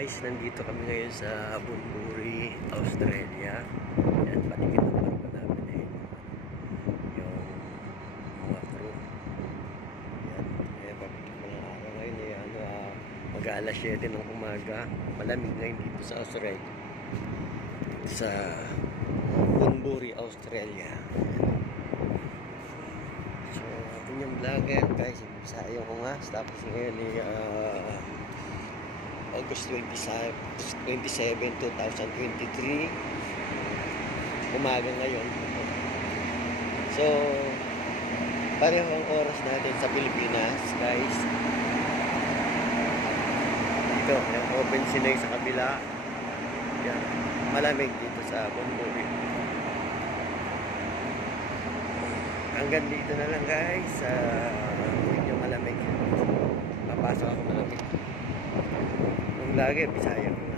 Guys, nandito kami ngayon sa Bunbury, Australia. Yan, paligid ng barko namin yung mga crew. Yan, pagkakit ng araw ngayon mag-aalas 7 ng umaga. Malamig ngayon dito sa Australia. Sa Bunbury, Australia. So, atin yung vlogger guys, sayo ko nga. Tapos ngayon August 27, 2023 umaga ngayon. So pareho ang oras natin sa Pilipinas guys. Ito yung open sinay sa kabila. Yan, malamig dito sa Bunbury. Hanggang dito na lang guys. Medyo malamig. Papasok ako malamig lagi, Bisaya.